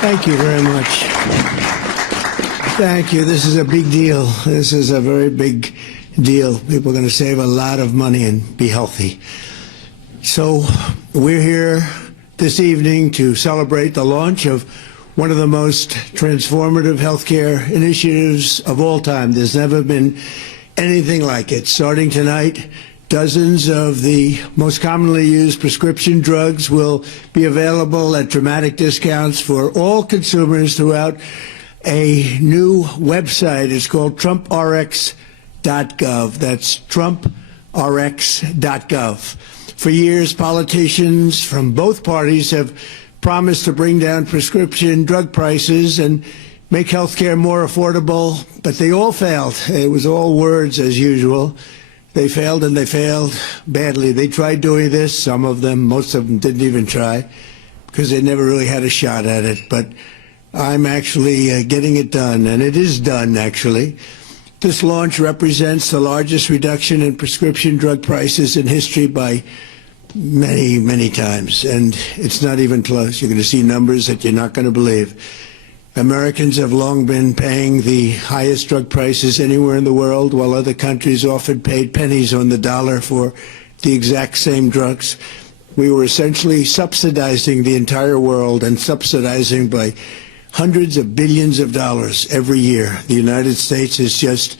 Thank you very much. Thank you. This is a big deal. This is a very big deal. People are going to save a lot of money and be healthy. So we're here this evening to celebrate the launch of one of the most transformative healthcare initiatives of all time. There's never been anything like it. Starting tonight, dozens of the most commonly used prescription drugs will be available at dramatic discounts for all consumers throughout a new website. It's called TrumpRX.gov. That's TrumpRX.gov. For years, politicians from both parties have promised to bring down prescription drug prices and make health care more affordable, but they all failed. It was all words as usual. They failed, and they failed badly. They tried doing this, some of them, most of them didn't even try, because they never really had a shot at it. But I'm actually getting it done, and it is done, actually. This launch represents the largest reduction in prescription drug prices in history by many, many times, and it's not even close. You're going to see numbers that you're not going to believe. Americans have long been paying the highest drug prices anywhere in the world, while other countries often paid pennies on the dollar for the exact same drugs. We were essentially subsidizing the entire world, and subsidizing by hundreds of billions of dollars every year. The United States is just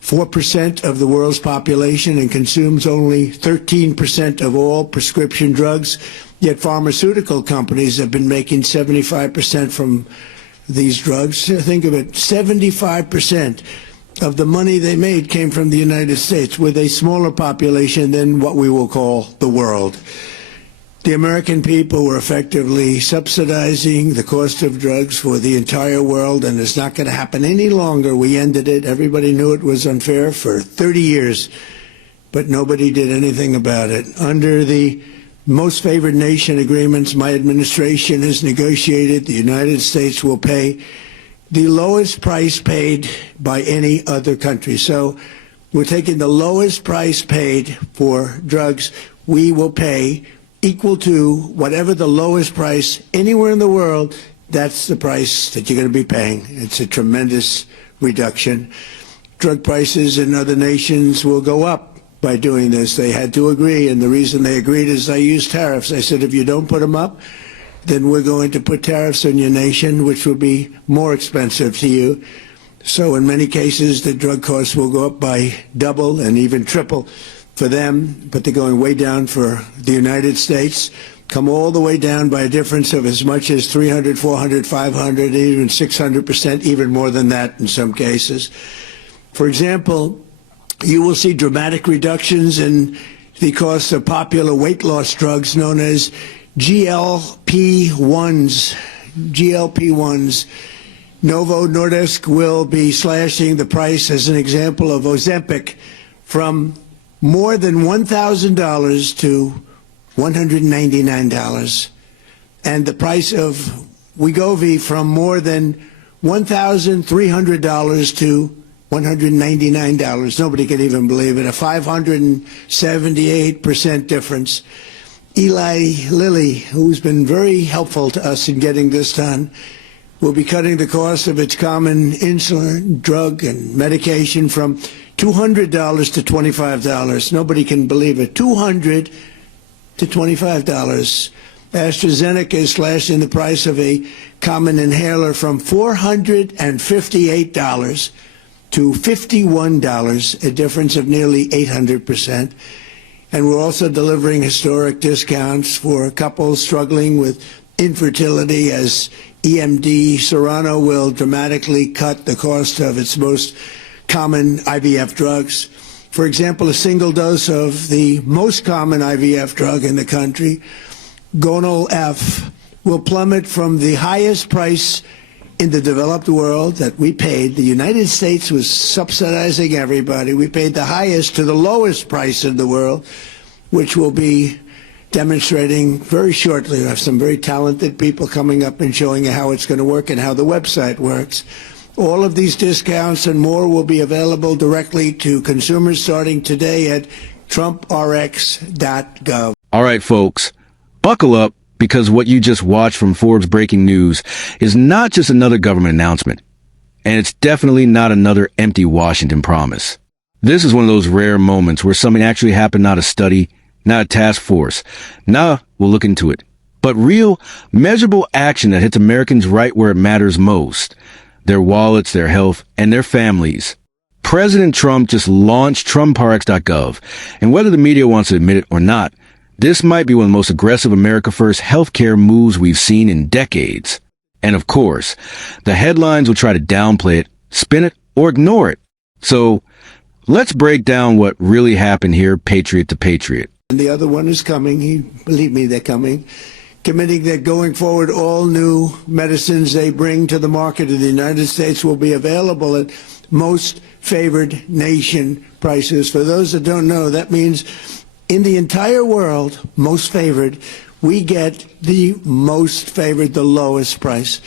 4% of the world's population and consumes only 13% of all prescription drugs, yet pharmaceutical companies have been making 75% from these drugs. Think of it, 75% of the money they made came from the United States, with a smaller population than what we will call the world. The American people were effectively subsidizing the cost of drugs for the entire world, and it's not going to happen any longer. We ended it. Everybody knew it was unfair for 30 years, but nobody did anything about it. Under the most favored nation agreements my administration has negotiated, the United States will pay the lowest price paid by any other country. So we're taking the lowest price paid for drugs. We will pay equal to whatever the lowest price anywhere in the world. That's the price that you're going to be paying. It's a tremendous reduction. Drug prices in other nations will go up by doing this. They had to agree, and the reason they agreed is I used tariffs. I said, if you don't put them up, then we're going to put tariffs on your nation, which will be more expensive to you. So in many cases, the drug costs will go up by double and even triple for them, but they're going way down for the United States, come all the way down by a difference of as much as 300, 400, 500, even 600%, even more than that in some cases. For example, you will see dramatic reductions in the cost of popular weight loss drugs known as GLP-1s. GLP-1s. Novo Nordisk will be slashing the price, as an example, of Ozempic from more than $1,000 to $199, and the price of Wegovy from more than $1,300 to $199. Nobody can even believe it. A 578% difference. Eli Lilly, who's been very helpful to us in getting this done, will be cutting the cost of its common insulin drug and medication from $200 to $25. Nobody can believe it. $200 to $25. AstraZeneca is slashing the price of a common inhaler from $458 to $51, a difference of nearly 800%. And we're also delivering historic discounts for couples struggling with infertility, as EMD Serrano will dramatically cut the cost of its most common IVF drugs. For example, a single dose of the most common IVF drug in the country, Gonal F, will plummet from the highest price in the developed world that we paid. The United States was subsidizing everybody. We paid the highest to the lowest price in the world, which will be demonstrating very shortly. We have some very talented people coming up and showing you how it's going to work and how the website works. All of these discounts and more will be available directly to consumers starting today at TrumpRX.gov. All right, folks, buckle up, because what you just watched from Forbes Breaking News is not just another government announcement, and it's definitely not another empty Washington promise. This is one of those rare moments where something actually happened, not a study, not a task force. Nah, we'll look into it. But real, measurable action that hits Americans right where it matters most. Their wallets, their health, and their families. President Trump just launched TrumpRX.gov, and whether the media wants to admit it or not, this might be one of the most aggressive America First healthcare moves we've seen in decades. And of course, the headlines will try to downplay it, spin it, or ignore it. So, let's break down what really happened here, patriot to patriot. And the other one is coming. Believe me, they're coming. Committing that going forward, all new medicines they bring to the market in the United States will be available at most favored nation prices. For those that don't know, that means in the entire world, most favored, we get the most favored, the lowest price.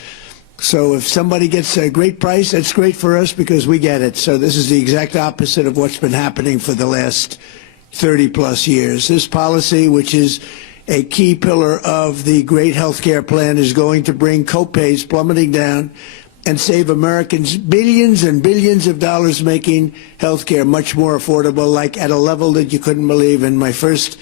So if somebody gets a great price, that's great for us because we get it. So this is the exact opposite of what's been happening for the last 30 plus years. This policy, which is a key pillar of the great health care plan, is going to bring copays plummeting down and save Americans billions and billions of dollars, making health care much more affordable, like at a level that you couldn't believe. In my first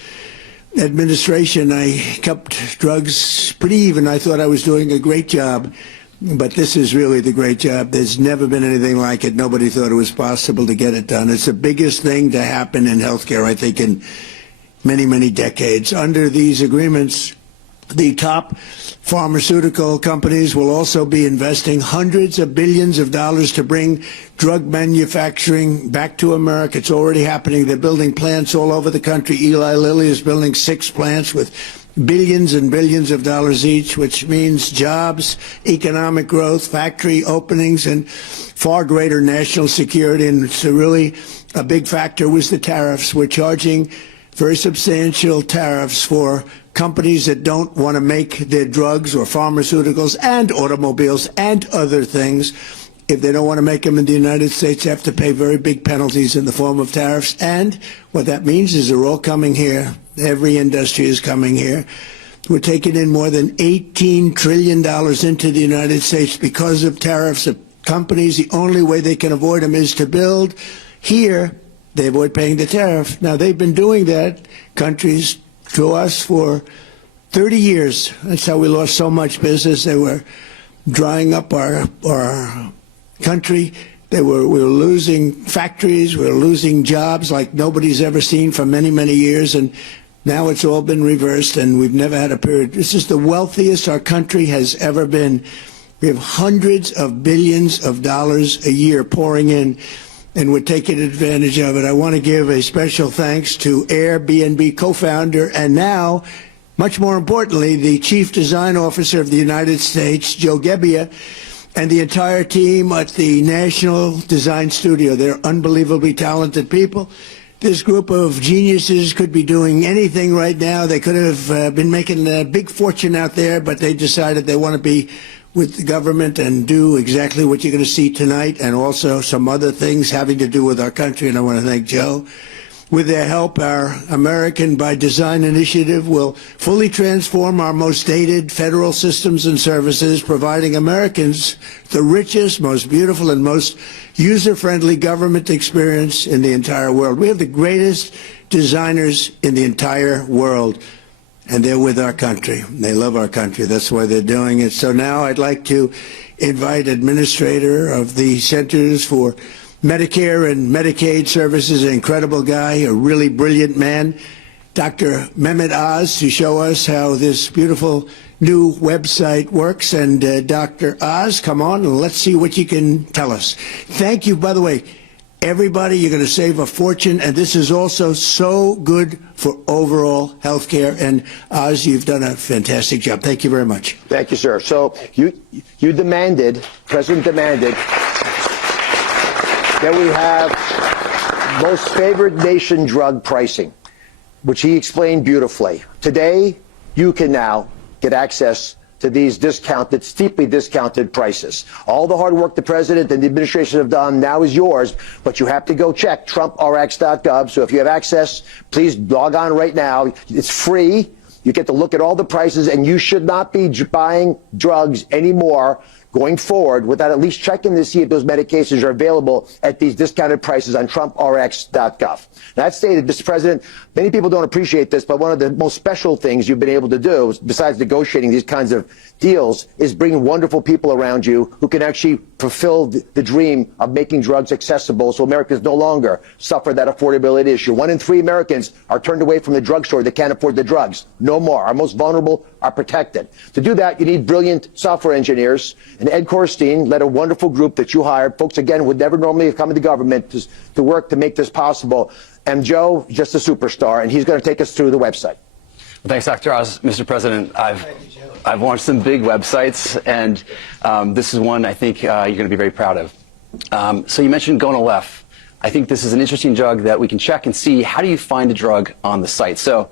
administration, I kept drugs pretty even. I thought I was doing a great job. But this is really the great job. There's never been anything like it. Nobody thought it was possible to get it done. It's the biggest thing to happen in healthcare, I think, in many, many decades. Under these agreements, the top pharmaceutical companies will also be investing hundreds of billions of dollars to bring drug manufacturing back to America. It's already happening. They're building plants all over the country. Eli Lilly is building 6 plants with billions and billions of dollars each, which means jobs, economic growth, factory openings, and far greater national security. And it's really a big factor was the tariffs. We're charging very substantial tariffs for companies that don't want to make their drugs or pharmaceuticals and automobiles and other things. If they don't want to make them in the United States, they have to pay very big penalties in the form of tariffs. And what that means is they're all coming here. Every industry is coming here. We're taking in more than $18 trillion into the United States because of tariffs. The companies, the only way they can avoid them is to build here. They avoid paying the tariff. Now, they've been doing that, countries, to us for 30 years. That's how we lost so much business. They were drying up our country. We were losing factories. We were losing jobs like nobody's ever seen for many, many years. And now it's all been reversed, and we've never had a period. This is the wealthiest our country has ever been. We have hundreds of billions of dollars a year pouring in, and we're taking advantage of it. I want to give a special thanks to Airbnb co-founder and now, much more importantly, the Chief Design Officer of the United States, Joe Gebbia, and the entire team at the National Design Studio. They're unbelievably talented people. This group of geniuses could be doing anything right now. They could have been making a big fortune out there, but they decided they want to be with the government and do exactly what you're going to see tonight, and also some other things having to do with our country. And I want to thank Joe. With their help, our American by Design initiative will fully transform our most dated federal systems and services, providing Americans the richest, most beautiful, and most user-friendly government experience in the entire world. We have the greatest designers in the entire world, and they're with our country. They love our country. That's why they're doing it. So now I'd like to invite Administrator of the Centers for Medicare and Medicaid Services, an incredible guy, a really brilliant man, Dr. Mehmet Oz, to show us how this beautiful new website works. And Dr. Oz, come on and let's see what you can tell us. Thank you, by the way. Everybody, you're going to save a fortune, and this is also so good for overall health care. And Oz, you've done a fantastic job. Thank you very much. Thank you, sir. So you demanded, President demanded, that we have most favored nation drug pricing, which he explained beautifully. Today, you can now get access to these discounted, steeply discounted prices. All the hard work the president and the administration have done now is yours, but you have to go check TrumpRX.gov. So if you have access, please log on right now. It's free. You get to look at all the prices, and you should not be buying drugs anymore going forward without at least checking to see if those medications are available at these discounted prices on TrumpRX.gov. That stated, Mr. President, many people don't appreciate this, but one of the most special things you've been able to do, besides negotiating these kinds of deals, is bring wonderful people around you who can actually fulfill the dream of making drugs accessible so Americans no longer suffer that affordability issue. 1 in 3 Americans are turned away from the drugstore. They can't afford the drugs. No more. Our most vulnerable are protected. To do that, you need brilliant software engineers. And Ed Korstein led a wonderful group that you hired. Folks, again, would never normally have come to the government to work to make this possible. And Joe, just a superstar, and he's going to take us through the website. Well, thanks, Dr. Oz. Mr. President, I've launched some big websites, and this is one I think you're going to be very proud of. So you mentioned Gonalef. I think this is an interesting drug that we can check and see how do you find a drug on the site. So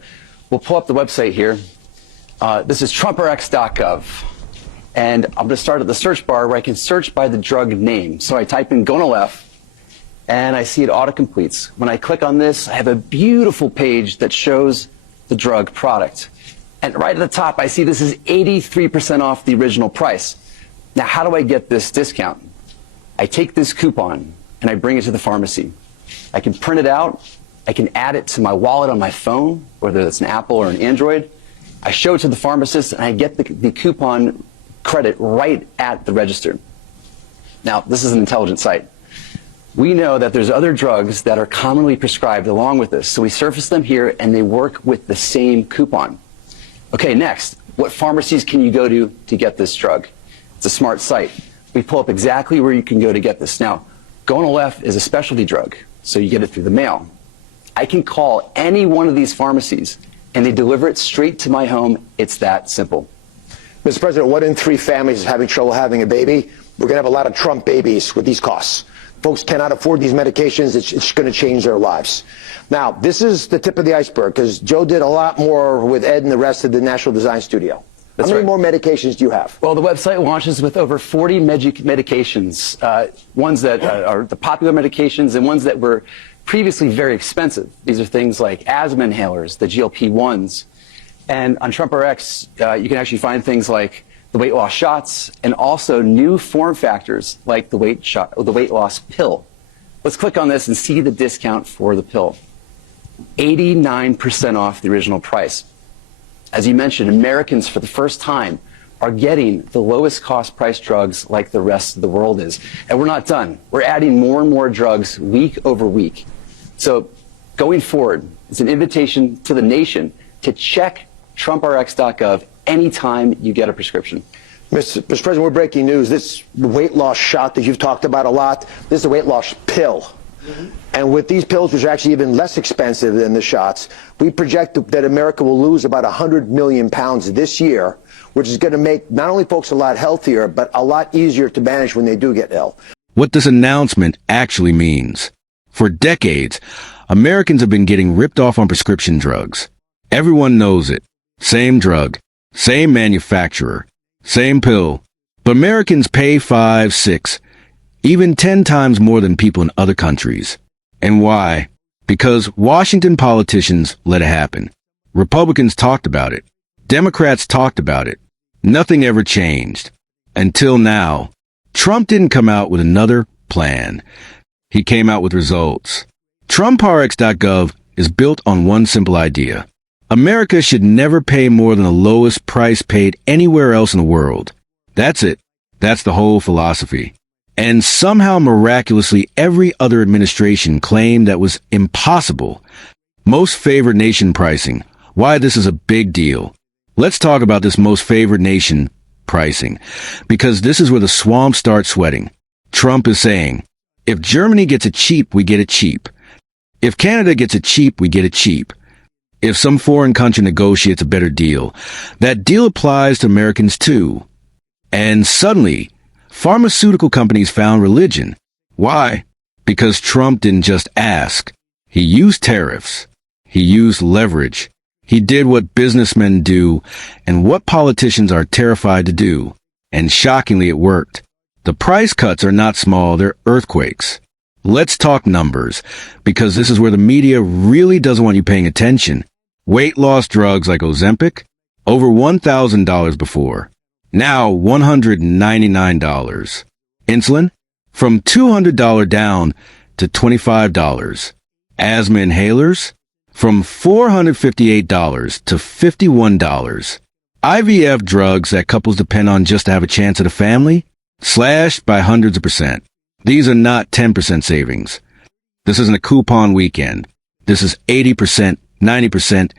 we'll pull up the website here. This is TrumpRX.gov. And I'm going to start at the search bar where I can search by the drug name. So I type in Gonalef, and I see it autocompletes. When I click on this, I have a beautiful page that shows the drug product. And right at the top, I see this is 83% off the original price. Now, how do I get this discount? I take this coupon and I bring it to the pharmacy. I can print it out. I can add it to my wallet on my phone, whether it's an Apple or an Android. I show it to the pharmacist and I get the coupon credit right at the register. Now, this is an intelligent site. We know that there's other drugs that are commonly prescribed along with this, so we surface them here and they work with the same coupon. Okay, next, what pharmacies can you go to get this drug? It's a smart site. We pull up exactly where you can go to get this. Now, Gonalef is a specialty drug, so you get it through the mail. I can call any one of these pharmacies and they deliver it straight to my home. It's that simple. Mr. President, 1 in 3 families is having trouble having a baby. We're going to have a lot of Trump babies with these costs. Folks cannot afford these medications. It's going to change their lives. Now, this is the tip of the iceberg, because Joe did a lot more with Ed and the rest of the National Design Studio. How many more medications do you have? Well, the website launches with over 40 medications, ones that are the popular medications and ones that were previously very expensive. These are things like asthma inhalers, the GLP-1s. And on TrumpRx, you can actually find things like the weight loss shots and also new form factors like the weight loss pill. Let's click on this and see the discount for the pill. 89% off the original price. As you mentioned, Americans for the first time are getting the lowest cost price drugs like the rest of the world is. And we're not done. We're adding more and more drugs week over week. So going forward, it's an invitation to the nation to check TrumpRX.gov anytime you get a prescription. Mr. President, we're breaking news. This weight loss shot that you've talked about a lot, this is a weight loss pill. And with these pills, which are actually even less expensive than the shots, we project that America will lose about 100 million pounds this year, which is going to make not only folks a lot healthier, but a lot easier to manage when they do get ill. What this announcement actually means. For decades, Americans have been getting ripped off on prescription drugs. Everyone knows it. Same drug, same manufacturer, same pill. But Americans pay 5, 6, even 10 times more than people in other countries. And why? Because Washington politicians let it happen. Republicans talked about it. Democrats talked about it. Nothing ever changed. Until now. Trump didn't come out with another plan. He came out with results. TrumpRX.gov is built on one simple idea. America should never pay more than the lowest price paid anywhere else in the world. That's it. That's the whole philosophy. And somehow miraculously every other administration claimed that was impossible. Most favored nation pricing. Why this is a big deal. Let's talk about this most favored nation pricing. Because this is where the swamp starts sweating. Trump is saying, if Germany gets it cheap, we get it cheap. If Canada gets it cheap, we get it cheap. If some foreign country negotiates a better deal, that deal applies to Americans too. And suddenly, pharmaceutical companies found religion. Why? Because Trump didn't just ask. He used tariffs. He used leverage. He did what businessmen do and what politicians are terrified to do. And shockingly, it worked. The price cuts are not small, they're earthquakes. Let's talk numbers, because this is where the media really doesn't want you paying attention. Weight loss drugs like Ozempic, Over $1,000 before. Now $199. Insulin? From $200 down to $25. Asthma inhalers? From $458 to $51. IVF drugs that couples depend on just to have a chance at a family? Slashed by hundreds of percent. These are not 10% savings. This isn't a coupon weekend. This is 80%, 90%,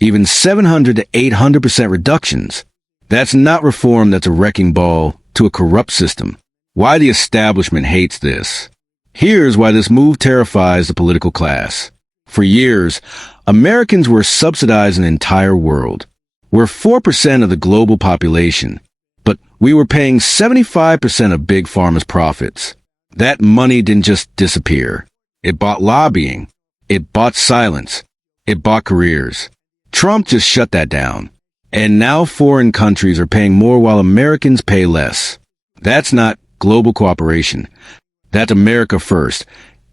even 700 to 800% reductions. That's not reform, that's a wrecking ball to a corrupt system. Why the establishment hates this. Here's why this move terrifies the political class. For years, Americans were subsidizing an entire world. We're 4% of the global population, but we were paying 75% of Big Pharma's profits. That money didn't just disappear. It bought lobbying. It bought silence. It bought careers. Trump just shut that down. And now foreign countries are paying more while Americans pay less. That's not global cooperation. That's America first.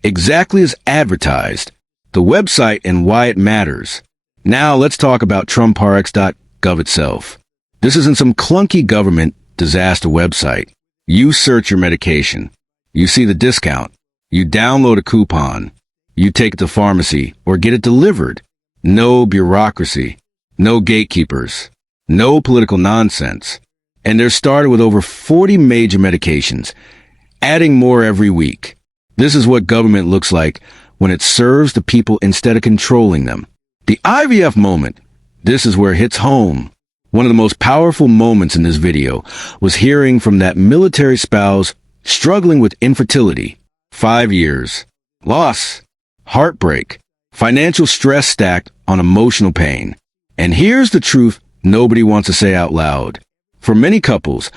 Exactly as advertised. The website and why it matters. Now let's talk about TrumpRX.gov itself. This isn't some clunky government disaster website. You search your medication. You see the discount. You download a coupon. You take it to pharmacy or get it delivered. No bureaucracy. No gatekeepers. No political nonsense. And they're started with over 40 major medications, adding more every week. This is what government looks like when it serves the people instead of controlling them. The IVF moment. This is where it hits home. One of the most powerful moments in this video was hearing from that military spouse struggling with infertility. 5 years. Loss. Heartbreak. Financial stress stacked on emotional pain. And here's the truth nobody wants to say out loud. For many couples,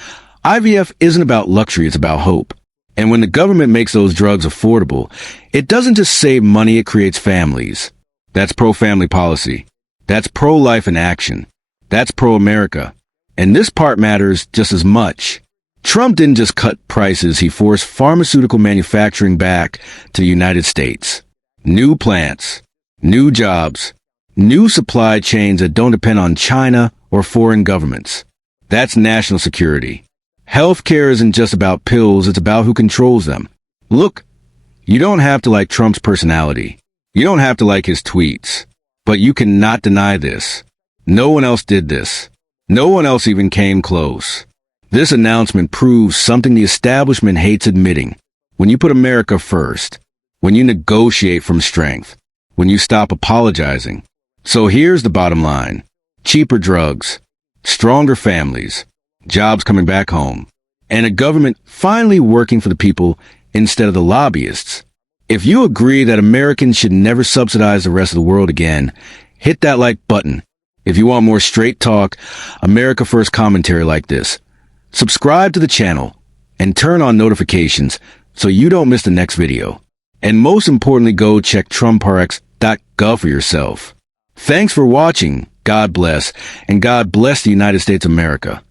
IVF isn't about luxury, it's about hope. And when the government makes those drugs affordable, it doesn't just save money, it creates families. That's pro-family policy. That's pro-life in action. That's pro-America. And this part matters just as much. Trump didn't just cut prices, he forced pharmaceutical manufacturing back to the United States. New plants, new jobs, new supply chains that don't depend on China or foreign governments. That's national security. Healthcare isn't just about pills, it's about who controls them. Look, you don't have to like Trump's personality. You don't have to like his tweets. But you cannot deny this. No one else did this. No one else even came close. This announcement proves something the establishment hates admitting. When you put America first, when you negotiate from strength, when you stop apologizing. So here's the bottom line. Cheaper drugs, stronger families, jobs coming back home, and a government finally working for the people instead of the lobbyists. If you agree that Americans should never subsidize the rest of the world again, hit that like button. If you want more straight talk, America First commentary like this, subscribe to the channel and turn on notifications so you don't miss the next video. And most importantly, go check TrumpRX.gov for yourself. Thanks for watching. God bless, and God bless the United States of America.